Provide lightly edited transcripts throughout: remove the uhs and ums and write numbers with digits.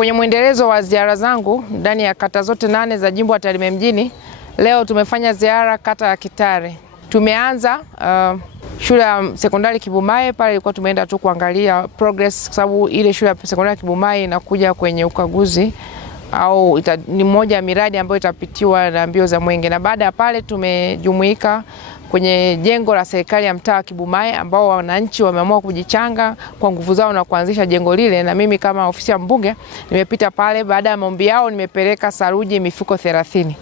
Kwenye mwendelezo wa ziara zangu ndani ya kata zote 8 za jimbo la Tarime mjini, leo tumefanya ziara kata ya Kitare. Tumeanza shule ya sekondari Kibumaye. Pale ilikuwa tumeenda tu kuangalia progress, kwa sababu ile shule ya sekondari Kibumaye inakuja kwenye ukaguzi au ni moja ya miradi ambayo itapitiwa na mbio za mwenge. Na baada ya pale tumejumuika kwenye jengo la serikali ya mtaa wa Kibumaye, ambao wananchi wameamua kujichanga kwa nguvu zao na kuanzisha jengo lile, na mimi kama ofisi ya mbunge nimepita pale. Baada ya maombi yao nimepeleka saruji mifuko 30.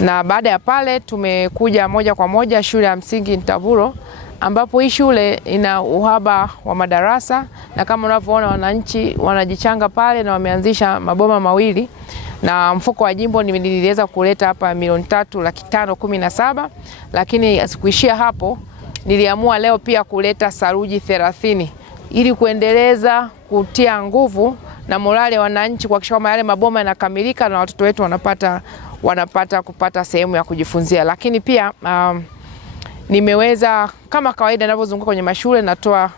Na baada ya pale tumekuja moja kwa moja shule ya msingi Ntavuro, ambapo hii shule ina uhaba wa madarasa, na kama unavyoona wananchi wanajichanga pale na wameanzisha maboma mawili, na mfuko wa jimbo niliweza kuleta hapa milioni 3,517,000. Lakini sikuishia hapo, niliamua leo pia kuleta saruji 30 ili kuendeleza kutia nguvu na morale wananchi, kuhakikisha kwamba yale maboma yanakamilika na watoto wetu wanapata kupata sehemu ya kujifunzia. Lakini pia nimeweza kama kawaida ninavyozunguka kwenye mashule, natoa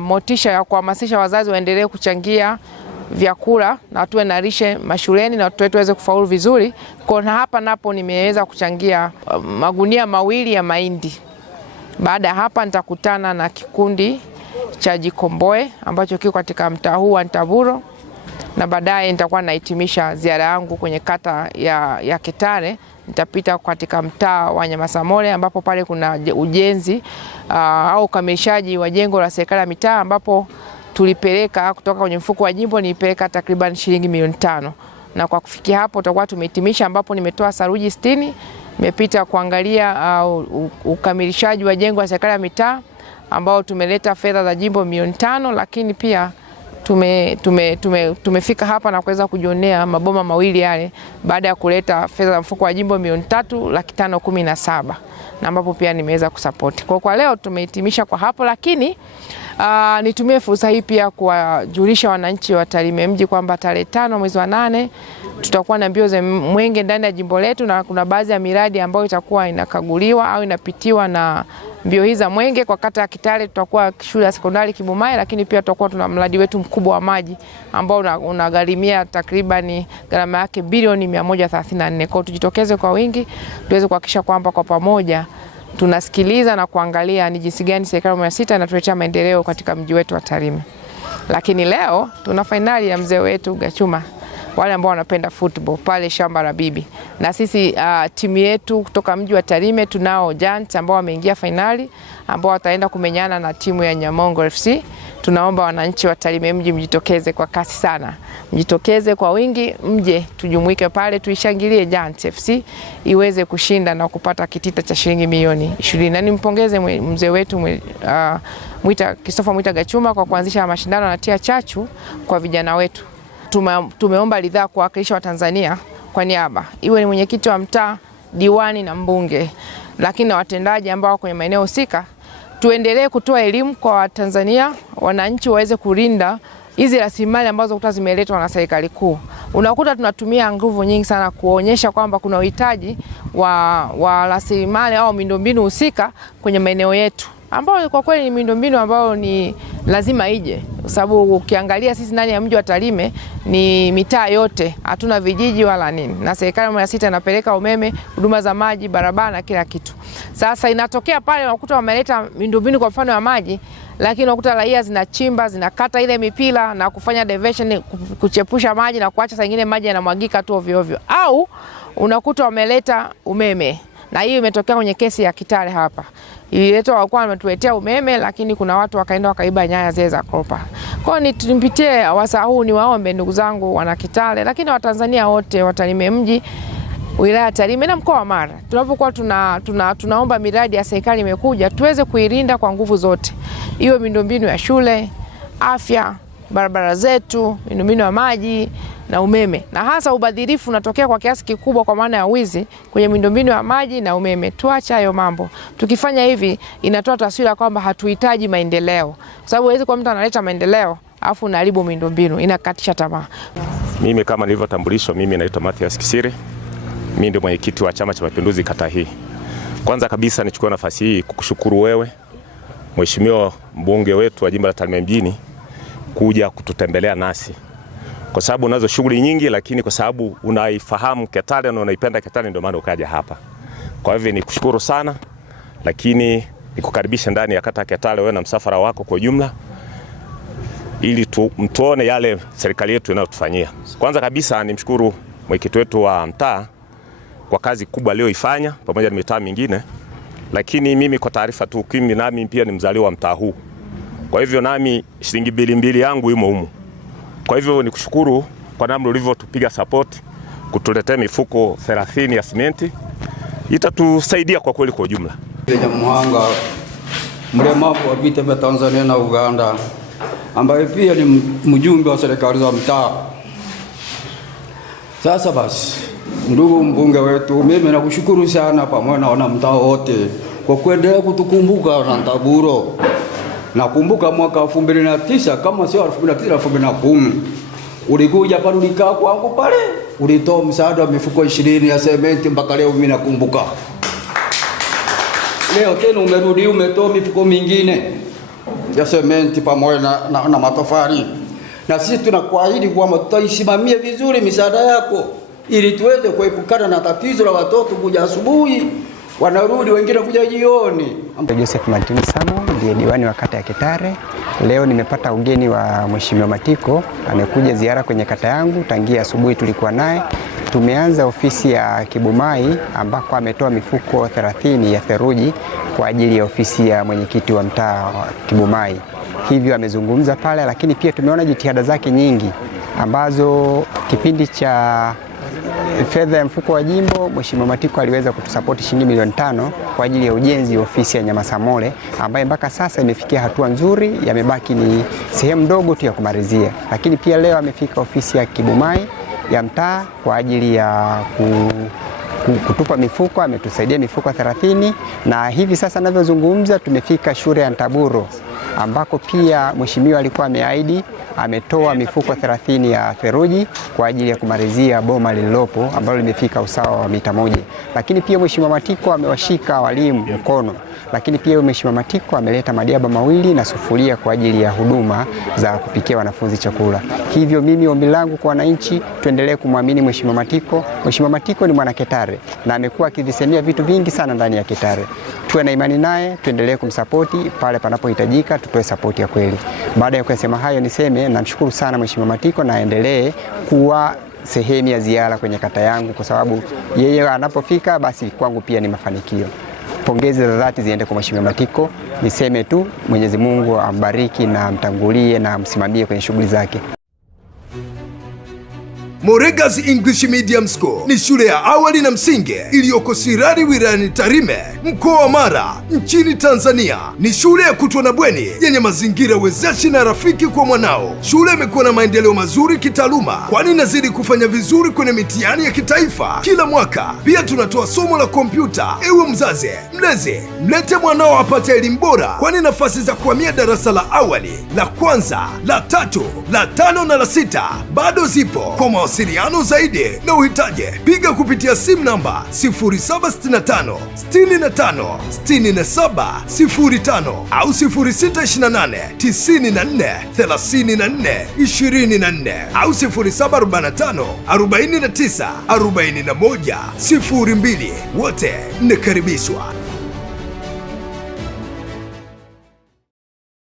motisha ya kuhamasisha wazazi waendelee kuchangia vyakula na tuwe na lishe mashuleni na watoto wetu waweze kufaulu vizuri. Kwa hapa napo nimeweza kuchangia magunia 2 ya mahindi. Baada ya hapa nitakutana na kikundi cha Jikomboe ambacho kiko katika mtaa huu wa Ntavuro, na baadaye nitakuwa nahitimisha ziara yangu kwenye kata ya Kitare. Nitapita katika mtaa wa Nyamasamole, ambapo pale kuna ujenzi au ukamilishaji wa jengo la serikali ya mitaa, ambapo tulipeleka kutoka kwenye mfuko wa jimbo, nilipeleka takriban shilingi milioni 5. Na kwa kufikia hapo tutakuwa tumehitimisha, ambapo nimetoa saruji 60. Nimepita kuangalia ukamilishaji wa jengo la serikali ya mitaa, ambao tumeleta fedha za jimbo milioni 5, lakini pia tumefika hapa na kuweza kujionea maboma mawili yale, baada ya kuleta fedha za mfuko wa jimbo milioni 3,517,000, na ambapo pia nimeweza kusupport. Kwa leo tumehitimisha kwa hapo, lakini nitumie fursa hii pia kuwajulisha wananchi wa Tarime mji kwamba tarehe 5 mwezi wa 8 tutakuwa na mbio za mwenge ndani ya jimbo letu, na kuna baadhi ya miradi ambayo itakuwa inakaguliwa au inapitiwa na mbio hizi za mwenge. Kwa kata ya Kitare tutakuwa shule ya sekondari Kibumaye, lakini pia tutakuwa tuna mradi wetu mkubwa wa maji ambao unagharimia takriban gharama yake bilioni 134. Kwa tujitokeze kwa wingi tuweze kuhakikisha kwamba kwa pamoja tunasikiliza na kuangalia ni jinsi gani serikali ya awamu ya 6 inatuletea maendeleo katika mji wetu wa Tarime. Lakini leo tuna fainali ya mzee wetu Gachuma, wale ambao wanapenda football pale shamba la bibi. Na sisi timu yetu kutoka mji wa Tarime tunao Giants ambao wameingia fainali, ambao wataenda kumenyana na timu ya Nyamongo FC. Tunaomba wananchi wa Tarime mji mjitokeze kwa kasi sana. Mjitokeze kwa wingi, mje tujumuike pale tuishangilie Giants FC iweze kushinda na kupata kitita cha shilingi milioni 20. Na nimpongeze mzee wetu Christopher Mwita Gachuma kwa kuanzisha mashindano na tia chachu kwa vijana wetu. Tumeomba ridhaa kuwakilisha Watanzania kwa niaba, iwe ni mwenyekiti wa mtaa, diwani na mbunge, lakini na watendaji ambao kwenye maeneo husika, tuendelee kutoa elimu kwa Watanzania, wananchi waweze kulinda hizi rasilimali ambazo kuta zimeletwa na serikali kuu. Unakuta tunatumia nguvu nyingi sana kuonyesha kwamba kuna uhitaji wa rasilimali au miundombinu husika kwenye maeneo yetu, ambao kwa kweli ni miundombinu ambayo ni lazima ije, kwa sababu ukiangalia sisi ndani ya mji wa Tarime ni mitaa yote, hatuna vijiji wala nini, na serikali ya awamu ya 6 inapeleka umeme, huduma za maji, barabara na kila kitu. Sasa inatokea pale unakuta wameleta miundombinu kwa mfano ya maji, lakini unakuta raia zinachimba, zinakata ile mipira na kufanya diversion kuchepusha maji na kuacha saa nyingine maji yanamwagika tu ovyo ovyo. Au unakuta wameleta umeme, na hiyo imetokea kwenye kesi ya Kitare hapa. Ililetwa walikuwa wametuletea umeme, lakini kuna watu wakaenda wakaiba nyaya zile za kopa. Kwa hiyo nipitie wasaa huu niwaombe ndugu zangu wana Kitare, lakini Watanzania wote wa Tarime mji, wilaya Tarime na mkoa wa Mara, tunapokuwa tunaomba miradi ya serikali imekuja, tuweze kuilinda kwa nguvu zote. Iwe miundombinu ya shule, afya, barabara zetu, miundombinu ya maji na umeme. Na hasa ubadhirifu unatokea kwa kiasi kikubwa kwa maana ya wizi kwenye miundombinu ya maji na umeme. Tuache hayo mambo. Tukifanya hivi inatoa taswira kwamba hatuhitaji maendeleo. Kwa sababu hawezi kwa mtu analeta maendeleo afu unaharibu miundombinu, inakatisha tamaa. Mimi kama nilivyotambulishwa, mimi naitwa Mathias Kisire. Mimi ndio mwenyekiti wa Chama cha Mapinduzi kata hii. Kwanza kabisa nichukue nafasi hii kukushukuru wewe Mheshimiwa mbunge wetu wa jimbo la Tarime mjini kuja kututembelea nasi kwa sababu unazo shughuli nyingi, lakini kwa sababu unaifahamu Kitale na unaipenda Kitale ndio maana ukaja hapa. Kwa hivyo nikushukuru sana, lakini nikukaribisha ndani ya kata ya Kitale wewe na msafara wako kwa jumla, ili mtuone yale serikali yetu inayotufanyia. Kwanza kabisa nimshukuru mwenyekiti wetu wa mtaa kwa kazi kubwa aliyoifanya pamoja na mitaa mingine, lakini mimi kwa taarifa tu, kimi nami pia ni mzaliwa wa mtaa huu. Kwa hivyo nami shilingi 200 yangu imo humu. Kwa hivyo nikushukuru kwa namna ulivyotupiga support kutuletea mifuko 30 ya simenti. Itatusaidia kwa kweli kwa ujumla. Muhanga, mlemavu wa vita vya Tanzania na Uganda, ambaye pia ni mjumbe wa serikali za mtaa. Sasa basi, ndugu mbunge wetu, mimi nakushukuru sana pamoja na wana mtaa wote kwa kuendelea kutukumbuka na Ntaburo. Nakumbuka mwaka 2009 kama sio 2009 2010. Ulikuja pale ulikaa kwangu pale, ulitoa msaada wa mifuko 20 ya sementi mpaka leo mimi nakumbuka. Leo tena umerudi umetoa mifuko mingine ya sementi pamoja na matofali. Na sisi tunakuahidi kwamba tutaisimamia vizuri misaada yako ili tuweze kuepukana na tatizo la watoto kuja asubuhi wanarudi wengine kuja jioni. Joseph Martin Samo ndiye diwani wa kata ya Kitale. Leo nimepata ugeni wa Mheshimiwa Matiko, amekuja ziara kwenye kata yangu. Tangia asubuhi tulikuwa naye. Tumeanza ofisi ya Kibumai ambako ametoa mifuko 30 ya theluji kwa ajili ya ofisi ya mwenyekiti wa mtaa wa Kibumai. Hivyo amezungumza pale, lakini pia tumeona jitihada zake nyingi ambazo kipindi cha fedha ya mfuko wa jimbo Mheshimiwa Matiko aliweza kutusapoti shilingi milioni 5 kwa ajili ya ujenzi wa ofisi ya Nyamasamole, ambaye mpaka sasa imefikia hatua nzuri, yamebaki ni sehemu ndogo tu ya kumalizia. Lakini pia leo amefika ofisi ya Kibumai ya mtaa kwa ajili ya kutupa mifuko, ametusaidia mifuko 30, na hivi sasa ninavyozungumza tumefika shule ya Ntaburo ambako pia mheshimiwa alikuwa ameahidi, ametoa mifuko 30 ya theluji kwa ajili ya kumalizia boma lililopo ambalo limefika usawa wa mita 1. Lakini pia Mheshimiwa Matiko amewashika walimu mkono, lakini pia Mheshimiwa Matiko ameleta madiaba 2 na sufuria kwa ajili ya huduma za kupikia wanafunzi chakula. Hivyo mimi ombi langu kwa wananchi, tuendelee kumwamini Mheshimiwa Matiko. Mheshimiwa Matiko ni mwana Kitale na amekuwa akivisemea vitu vingi sana ndani ya Kitale. Tuwe na imani naye, tuendelee kumsapoti pale panapohitajika, tutoe sapoti ya kweli. Baada ya kusema hayo, niseme namshukuru sana Mheshimiwa Matiko na aendelee kuwa sehemu ya ziara kwenye kata yangu, kwa sababu yeye anapofika basi kwangu pia ni mafanikio. Pongezi za dhati ziende kwa Mheshimiwa Matiko. Niseme tu Mwenyezi Mungu ambariki na amtangulie na amsimamie kwenye shughuli zake. Moregas English Medium School ni shule ya awali na msingi iliyoko Sirari wilayani Tarime, mkoa wa Mara, nchini Tanzania. Ni shule ya kutwa na bweni yenye mazingira wezeshi na rafiki kwa mwanao. Shule imekuwa na maendeleo mazuri kitaaluma, kwani inazidi kufanya vizuri kwenye mitihani ya kitaifa kila mwaka. Pia tunatoa somo la kompyuta. Ewe mzazi, mlezi, mlete mwanao apate elimu bora, kwani nafasi za kuhamia darasa la awali, la kwanza, la 3, la 5 na la 6 bado zipo. Kwa mawasiliano zaidi na uhitaji, piga kupitia simu namba 0765 65 67 05 au 0628 94 34 24 au 0745 49 41 02. Wote mnakaribishwa.